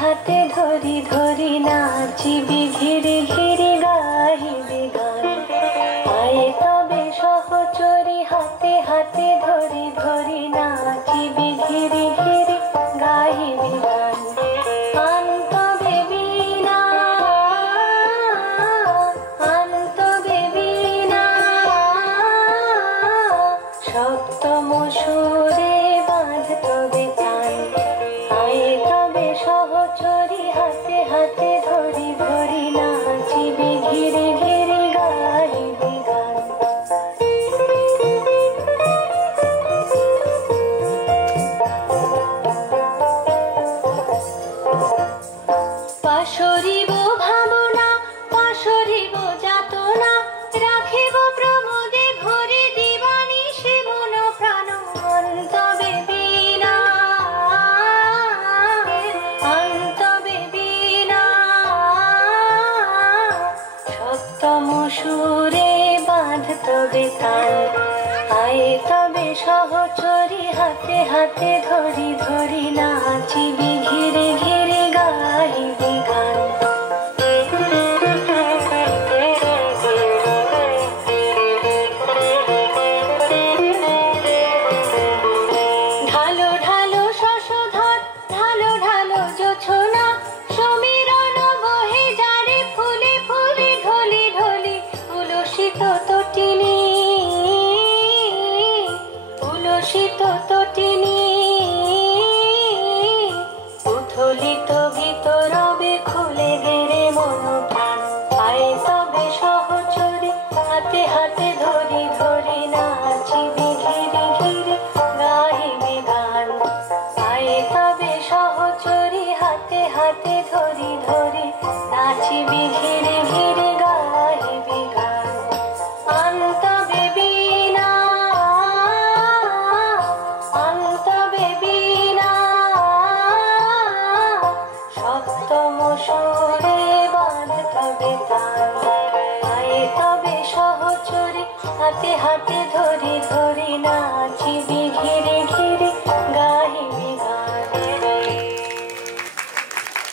হাতে ধরি ধরি নাচিবি ঘিরে ঘিরে গাহিবি গান। আয়ে তবে সহচরি হাতে হাতে ধরি ধরি নাচিবি ঘিরে ঘিরে গাহিবি গান। আনতবে বীণা আনতবে বীণা সপ্তম সুরে বাঁধতবে তান। আয়ে তবে সহচরি হাতে হাতে ধরি ধরি নাচিবি ঘিরে ঘিরে গাহিবি গান। পাশরিব ভাবনা পাশরিব যাতনা রাখিব প্রমোদে ভরে দিবানিশি মন প্রাণ। অন্তবে বীণা অন্তবে বীণা সপ্তম সুরে বাঁধতবে তান। আয়ে তবে সহচরি হাতে হাতে ধরি ধরি নাচিবি ঘিরে ঘিরে গাহিবি গান। ঢালো ঢালো শশধর ঢালো ঢালো জোছনা সমীরণ বহে যারে ফুলে ফুলে ঢলি ঢলি। উলসিত তটিনী উলসিত তটিনী উথলিত ভিতরবে খুলে গেরে মন প্রাণ। আয়ে তবে সহচরি হাতে হাতে ধরি ধরি নাচিবি ঘিরে ঘিরে গাহিবি গান। আয়ে তবে সহচরি হাতে হাতে ধরি ধরি নাচিবি ঘিরে ঘিরে গাহিবি গান। আনতবে বীণা আনতবে বীণা সপ্তম সুরে বাঁধতবে তান।